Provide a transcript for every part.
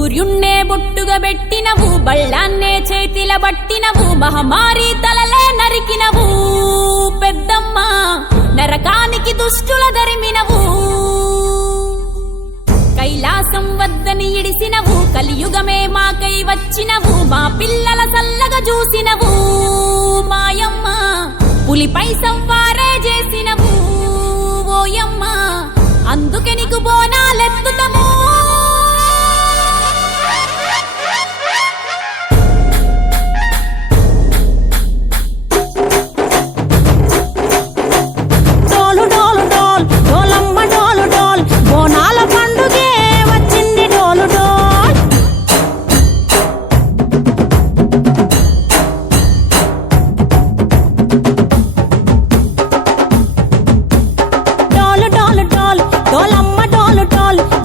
సూర్యున్నే బొట్టుగా పెట్టినవు, బళ్ళాన్నే చేతిల బట్టినవు, మహమారి తలలే నరికినవు పెద్దమ్మ, నరకానికి దుష్టుల దరిమినవు. కైలాసం వద్దని ఇడిసినవు, కలియుగమే మాకై వచ్చినవు, మా పిల్లల చల్లగా చూసినవు మాయమ్మ, పులిపై సంవారే చేసినవు ఓయమ్మ, అందుకే నీకు బోనాలెత్తుతము.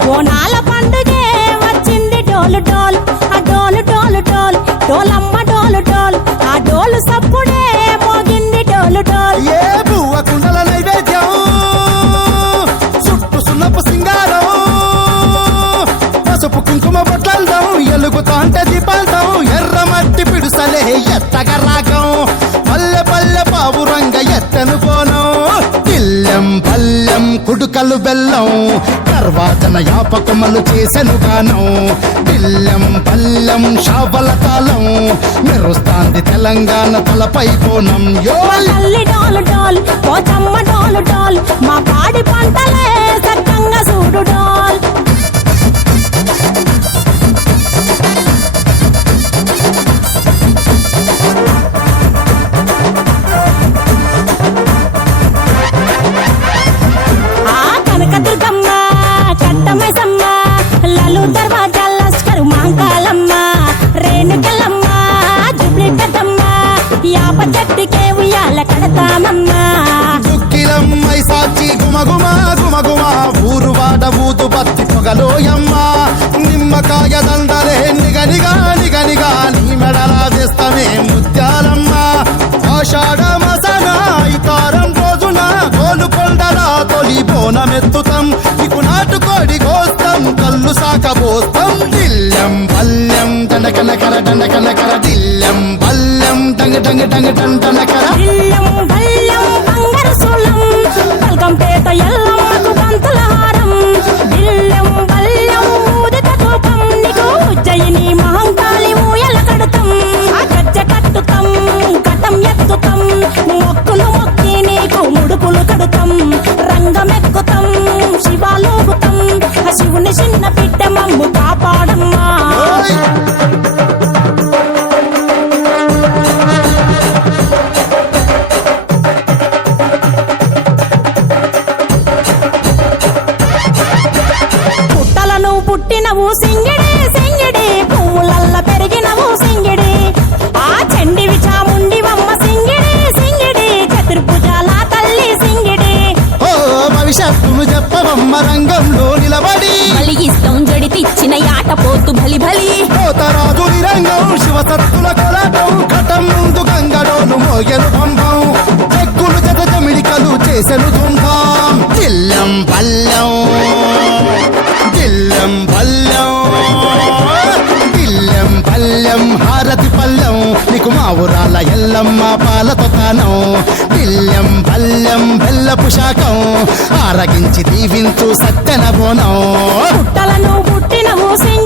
బోనాల పండుగే వచ్చింది డోలు డోల్, ఆ డోలు డోలు డోల్, డోలమ్మ డోలు డోల్, ఆ డోలు సప్పుడే మోగింది డోలు డోల్. ఏ బువ్వ కుండల నైవేద్యం, చుట్టు సున్నపు సింగారం, పసుపు కుంకుమ బొట్లల్దాం, ఎలుగుతాంటే దీపాల్దాం, ఎర్ర మట్టి పిడుసలే ఎత్తగా రాగం, పల్లె పల్లె పావురంగ ఎత్తను పోనం, తిల్లెం పల్లెం కుడుకలు బెల్లం, తర్వాతన యాపకమలు చేసెను గానం, పిల్లం పల్లెం షావల తాళం, మెరుస్తాంది తెలంగాణ తలపై కోణం. తల్లి డోలు డోల్, పోచమ్మ డోలు డోల్, మా పాడి పంటలే సక్కంగా చూడు డోల్. కనకదుర్గమ్మ కట్టమైసమ్మ, లలు దర్వాజా లస్కరు మాంకాలమ్మ, రేణుకెళ్ళమ్మ జుబ్లి పెద్దమ్మ, యాప చెట్టుకే ఉయ్యాల కడతామమ్మ. దుక్కిలమ్మై సాచి గుమగుమ గుమగుమ, ఊరు వాడ ఊదు బత్తి పొగలోయమ్మ, నిమ్మకాయ దండలే నిగనిగా నిగనిగా, నీ మెడలా వేస్తమే ముత్యాలమ్మ, ఆషాఢ మసన ఇతారం రోజున గోలుకొండల తొలి బోనమెత్తుతాం, నీకు నాటుకోడి కోస్తాం, కళ్ళు సాకబోస్తాం, దిల్లెం పల్లెం దండకనకర దండకనకర, దిల్లెం పల్లెం డంగ డంగ డంగ డండనకర, దిల్లం బల్లం బంగారు సూలం, పల్కంపేట ఎల్లమ్మకు పంతుల హారం, దిల్లం బల్లం ఊదిత ధూపం, నీకు ఉజ్జయిని మహంకాళి ఊయల కడుతాం, ఆ గజ్జ కట్టుతాం, కటం ఎత్తుతాం, మొక్కులు మొక్కి నీకు ముడుపులు కడుతాం, రంగమెక్కుతాం, శివాలోగుతాం, ఆ శివుని చిన్న బిడ్డ మమ్ము కాపాడమ్మా. పుట్టలను పుట్టినవు సింగిడి సింగిడి, పువ్వులల్ల పెరిగినవు సింగిడి, ఆ చండివి చాముండివమ్మ సింగిడి సింగిడి, చతుర్భుజాల తల్లి సింగిడి. ఓ భవిష్యత్తును చెప్పవమ్మ రంగంలో నిలబడి, బలిగిస్తాం జడితిచ్చిన యాట పోతు బలి బలి, పోతరాజు నిరంగం శివసత్తుల కొలటం, కటం ముందు గంగడోను మోగెను పంపం, చెక్కులు జత జమిడికలు చేసెను తుంభం, దిల్లం పల్లెం దిల్లం పల్లెం దిల్లం పల్లెం హారతి పల్లెం, నీకు మా ఊరాల ఎల్లమ్మ పాలతో తానం, దిల్లం పల్లెం బెల్లపు శాఖం, ఆరగించి దీవించు సత్యన బోనం. పుట్టలను పుట్టినవు సింగిడి